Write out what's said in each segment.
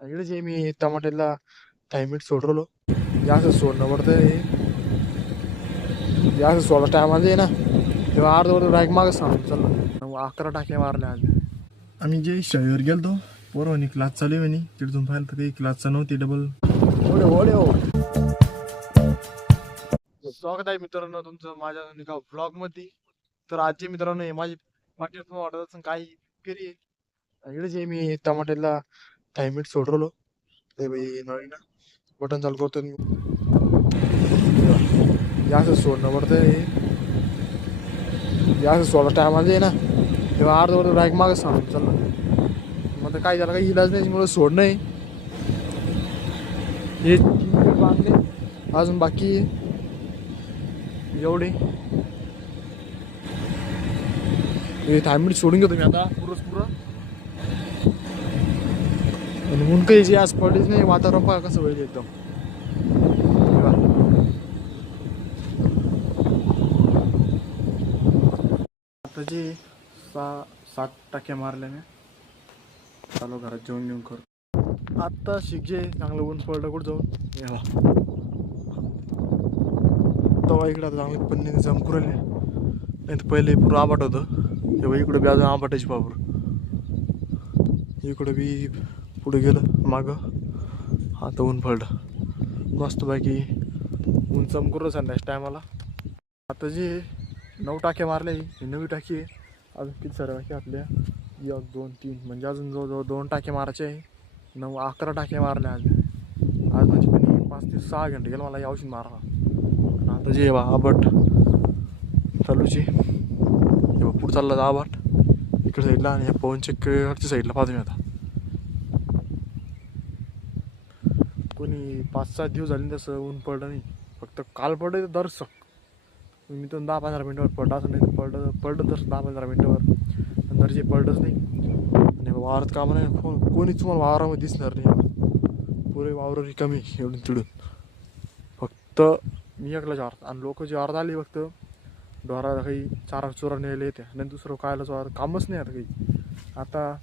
इकडे जे मी टमाट्याला टाइमिट सोडलो जास्त सोडणं पडतं जास्त सोडा टायमाला आहे ना तेव्हा अर्ध डायरेक्ट मागच सांगून चाललं 11 टाके मारले आज आम्ही जे शहर गेलतो पोरं क्लास चालू आहे म्हणे तिथून पाहिलं तर काही क्लासचा नव्हती डबल ओढे ओढे हो स्वागत आहे मित्रांनो तुमचं माझ्या ब्लॉग मध्ये. तर आजचे मित्रांनो हे माझी वाटत वाटत काही फेरी इकडे जे मी टमाट्याला टाइमिट सोडलो ते बाई नळीना बटन चालू करतो मी जास्त सोडणं पडतं जास्त सोडा टायमाला आहे ना तेव्हा अर्ध डायरेक्ट मागच सांगून चाललं मग काय झालं काही इलाज नाही मला सोडणं आहे. हे 3 बांधले अजून बाकी एवढे टाइमिट सोडून घेतो मी आता पुरं आणि ऊन काही जे आज पडलीच नाही वातावरण पहा कसं होईल एकदम. आता जे 6-7 टाक्या मारल्या मी चालू घरात जेवण घेऊन कर आत्ता शिकजे चांगलं ऊन पडलं कुठं जाऊन यावा तेव्हा इकडं आता चांगले पन्नीने जमकू राहिले नाही तर पहिले पुरं आबाट होतं तेव्हा इकडं बी अजून आबाटाची पावर इकडं बी पुढे गेलं मागं आता ऊन पडलं मस्तपैकी ऊन चमकूरच संध्याच्या टायमाला. आता जे 9 टाक्या मारल्या ही 9वी टाकी आहे अजून किती साऱ्या बाकी आपल्या 1 2 3 म्हणजे अजून जवळजवळ 2 टाके मारायचे आहे. 9-11 टाके मारल्या आज म्हणजे पण 5 ते 6 घंटे गेलं मला औषध मारला. आणि आता जे आबाट चालूचे पुढं चालला आबाट इकडे साईडला आणि पवन चक्करच्या साईडला पाहतो मी आता. कोणी 5-7 दिवस झाले तसं ऊन पडलं नाही फक्त काल पडलं तर दरसक मी तर 10-15 मिनटावर पडलं असं नाही पडलं तर 10-15 मिनटावर नंतर जे पडलंच नाही. आणि वावरात कामं नाही कोणीच तुम्हाला वावरामध्ये दिसणार नाही पुरे वावर रिकामी एवढून तिडून फक्त मी एकला ज्वार आणि लोक ज्वारात आली फक्त ढोराला काही चारा चोरा न्यायला येते आणि दुसरं कायला ज्वार कामच नाही आता काही. आता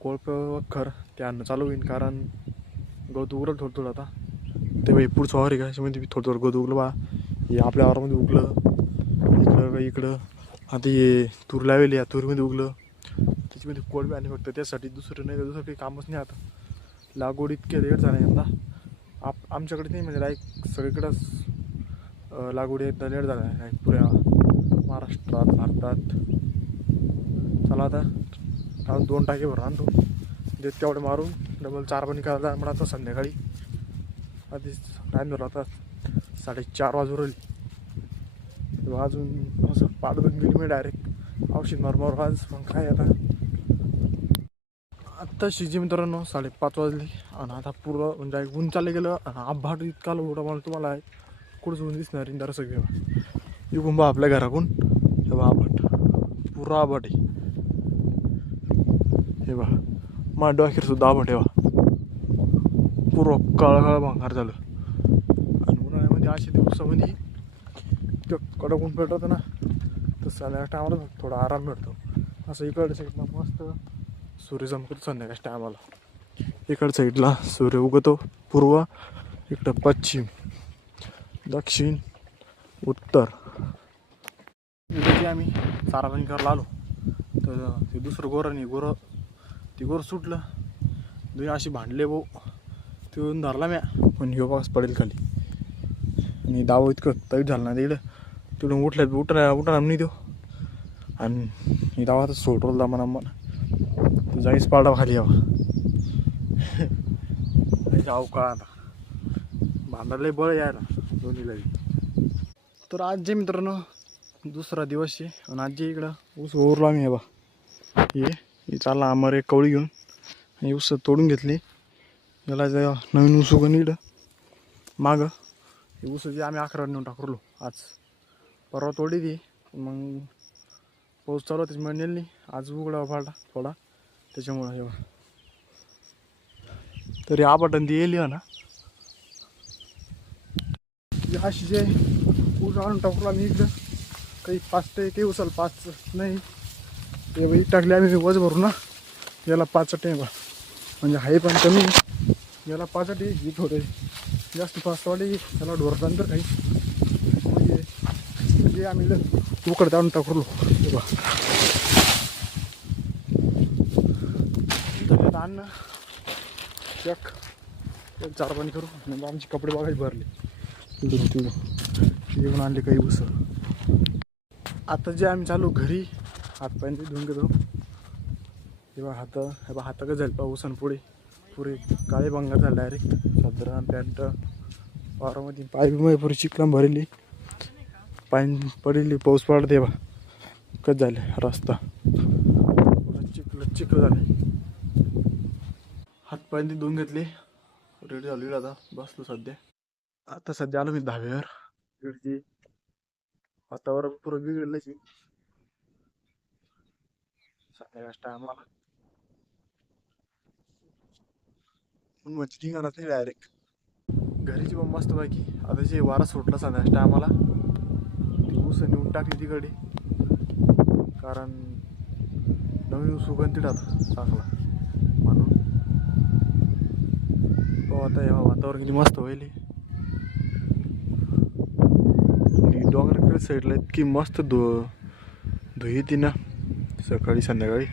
कोळप खर ते आणणं चालू होईल कारण गवत उगलं थोडं आता ते बाई पुढचं वावर आहे का त्याच्यामध्ये थोडं गवत उगलं बा हे आपल्या वावरामध्ये उगलं इकडं आता हे तूर लावली या तुरीमध्ये उगलं त्याच्यामध्ये कोळपे आणि फक्त त्यासाठी दुसरं नाही दुसरं काही कामच नाही. आता लागवड इतके लेट झाला यंदा आमच्याकडे नाही म्हणजे लाईक सगळीकडंच लागवडी एकदा लेट झाला आहे पुऱ्या महाराष्ट्रात भारतात. चला आता 2 टाके भरून आणतो जे तेवढे मारून डबल 4 पाणी करायला म्हणा आता संध्याकाळी आधी टाईम झाला आता 4:30 वाजून राहिली अजून असं पाडून गेली मी डायरेक्ट औषध मार आज मग काय आता शिजी मित्रांनो 5:30 वाजले आणि आता पुरं म्हणजे ऊन चाललं गेलं आणि आभाट इतका एवढा मला तुम्हाला कुठंच ऊन दिसणार इंदार सगळं इकून बा आपल्या घराकडून हे बा आभाट पुरा आभाट आहे हे बा माझ्या डोक्यावर सुद्धा आभाट आहे बा पुरं काळा भांगार झालं. आणि उन्हाळ्यामध्ये अशा दिवसामध्ये कडक ऊन पेटवतं ना तर संध्याकाळ टायमाला थोडा आराम मिळतो. असं इकडच्या साईडला मस्त सूर्य चमकतो संध्याकाळच्या टायमाला इकडच्या साईडला सूर्य उगवतो पूर्व इकडं पश्चिम दक्षिण उत्तर. इकडे आम्ही चारा पाणी करायला आलो तर ते दुसरं गोरं ते गोरं सुटलं दोन्ही अशी भांडले भाऊ ते येऊन धरला म्या पण ह्यो पाऊस पडेल खाली आणि दावं इतकं तैट झालं ना तिकडून उठला नाही तो आणि ही दावा आता सोडवला म्हणा जाईच पाडा खाली यावा जाऊ का आता भांडायला बळ यायला दोन्हीला. तर आज जे मित्रांनो दुसरा दिवस आहे आणि आज जे इकडं ऊस ओरला आम्ही बा हे चालला आम्हाला एक कवळी घेऊन आणि ऊस तोडून घेतली याला नवीन ऊस उगून इकडं मागं हे ऊस जे आम्ही 11 नेऊन टाकलो आज परवा तोडी ती मग पाऊस चालू त्याच्यामुळे नेली नाही आज उघडा फाडला थोडा त्याच्यामुळं एवढं तरी आबाटन ती येईल ना अशी जे ऊस आणून टाकलो आम्ही इकडं काही 5 ते काही उचल 5 नाही हे टाकले आम्ही वज भरू ना याला 5 टे बा म्हणजे आहे पण कमी. याला पाचटी ही थोडे जास्त फास्ट वाटे त्याला ढोरतानंतर काही म्हणजे आम्ही उकड जाऊन टाकलो अन्न चक चार पाणी करू. म्हणजे आमचे कपडे बघायला भरले तिथून येऊन आणले काही उस. आता जे आम्ही चालू घरी हातपायने धुवून घेतो तेव्हा हात कसं झालं पाऊस आणि पुरे काळे बंगार झाले डायरेक्ट. सदरा पॅन्ट वारामध्ये पाय पुरी चिखला भरली पाणी पडली पाऊस पडला तेव्हा कसं झाले रस्ता चिखल झाले. हातपायने धुवून घेतले रेडी झाली. आता बसलो सध्या आलो मी धाब्यावर. इकडची वातावरण पुरं बिघडलंच संध्याकाळच्या टायमाला म्हणजे निघाला नाही डायरेक्ट घरीची पण मस्त पैकी. आता जे वारा सुटला संध्याकाळच्या टायमाला ती ऊस नेऊन टाकली तिकडे कारण नवीन सुगंध तिथं चांगला म्हणून. आता या वातावरण किती मस्त होईल. डोंगराकडे साईडला इतकी मस्त धुई ती ना सकाळी संध्याकाळी.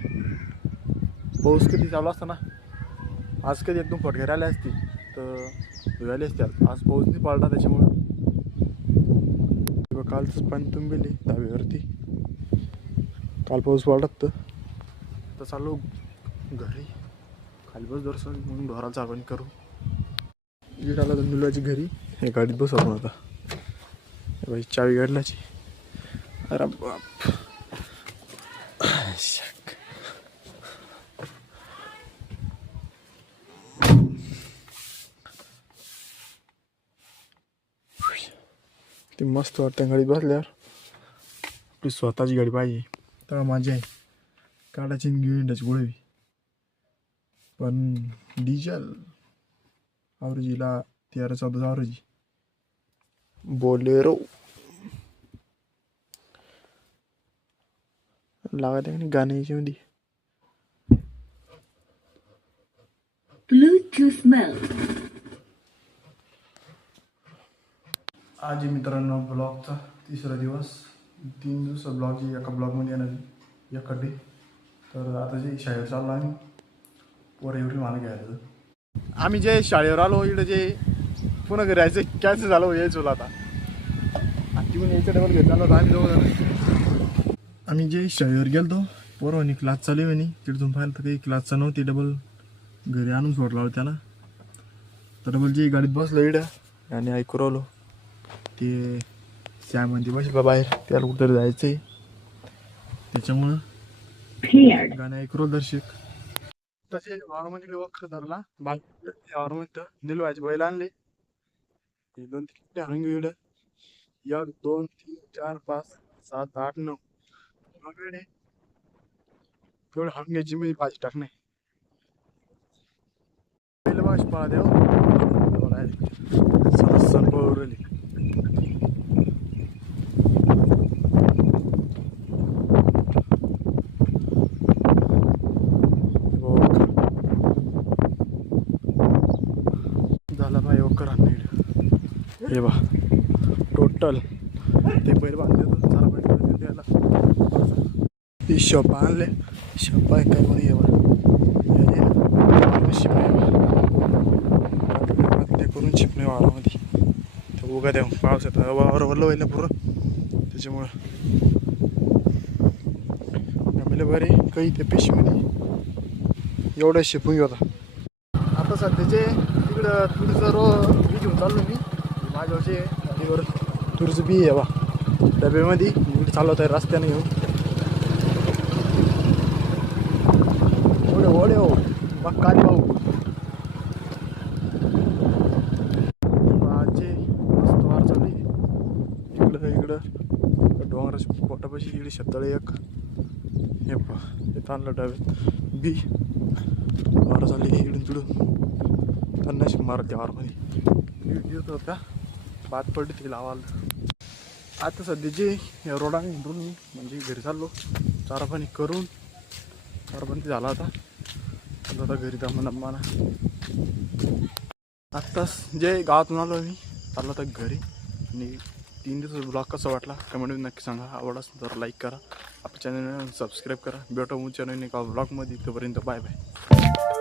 पाऊस कधी चालू असता ना आज कधी एकदम फटके आले असते तर धुवायला असते. आज पाऊस नाही पडला त्याच्यामुळं कालच पाणी तुंबेली धाब्यावरती. काल पाऊस पडला तर चालू घरी खाली बस दर्शन म्हणून ढोराला चालवणी करू. इट आला तर मुलाची घरी हे गाडीत बस आपण आता भाई चावी गाडलाची. अरे बाप ते मस्त वाटतं गाडीत बसल्यावर. आपली स्वतःची गाडी पाहिजे तर मजा आहे. काढायची घेऊन गोळी पण डिझेल आवरेजीला 13-14 आवरेजी बोलेरो लागत आहे गाणे याच्यामध्ये. ब्लूटूथ मोड. आज मित्रांनो ब्लॉगचा 3रा दिवस. 3 दिवस ब्लॉगची एका ब्लॉगमध्ये येणार एकडे. तर आता जे शाळेवर चाललो आम्ही पोरं एवढी मला घ्यायचं. आम्ही जे शाळेवर आलो इकडे जे पुन्हा घरी यायचं कॅन्सल झालं यायचो आता तिकडून यायचं डबल घेत झालं. आम्ही जवळ आम्ही जे शाळेवर गेलो पोरवानी क्लास चालू आहे तिथून पाहिलं तर काही क्लासचा नव्हती. डबल घरी आणून सोडला होता त्याला. तर डबल जे गाडीत बसलो इकडं आणि ऐकू राहिलो ते श्यामध्ये बसला बाहेर त्याला कुठतरी जायचं आहे त्याच्यामुळं गाणे ऐकू राहिलो दर्शक. तसे वावरामध्ये वखर धरला वावरामध्ये निलवायचे बैल आणले 2-3 हरंग इकडं 1 2 3 4 5 7 8 9 तेवढं हंग्याची मी भाजी टाकणे पहिलं भाजी पळा देव सण पळवली. झाला भाई वकर हे बा टोटल ते बैल बांधले होतं 4 बैल त्याला ते शॉप आणले. शॉप आहे काय कोणी ते करून शिपणे वावरामध्ये तर उगा द्या पाऊस येतं वावर वरलं व्हायला पुरं त्याच्यामुळं आम्हाला बरे काही त्या पेशीमध्ये एवढं शिपून घेऊ. आता सध्याचे तिकडं तुरीचं बी घेऊन चाललो मी माझ्यावरचे गाडीवर तुरीचं बी आहे बा डब्यामध्ये इकडे चालवत आहे रस्त्याने घेऊन. ओढे हो मग काय भाऊ आजचे मस्त वार चालली इकडं डोंगराच्या पोटापाशी इकडे शेताळे एक हे ताणलं डाव्यात बी वारा चालली इकडून तिकडून त्यांना मारत वारमध्ये येत होता बात पडली ती लावाला. आता सध्याचे रोडाने हिंडून मी म्हणजे घरी चाललो चारापाणी करून चारापाणी झाला आता आता घरी दमा दमाना. आत्ताच जे गावातून आलो मी, चाललो तर घरी. आणि 3 दिवसाचा ब्लॉग कसा वाटला कमेंटमध्ये नक्की सांगा. आवडला तर लाईक करा, आपल्या चॅनलला सबस्क्राईब करा. भेटू पुढच्या नवीन एका ब्लॉगमध्ये. तोपर्यंत बाय बाय.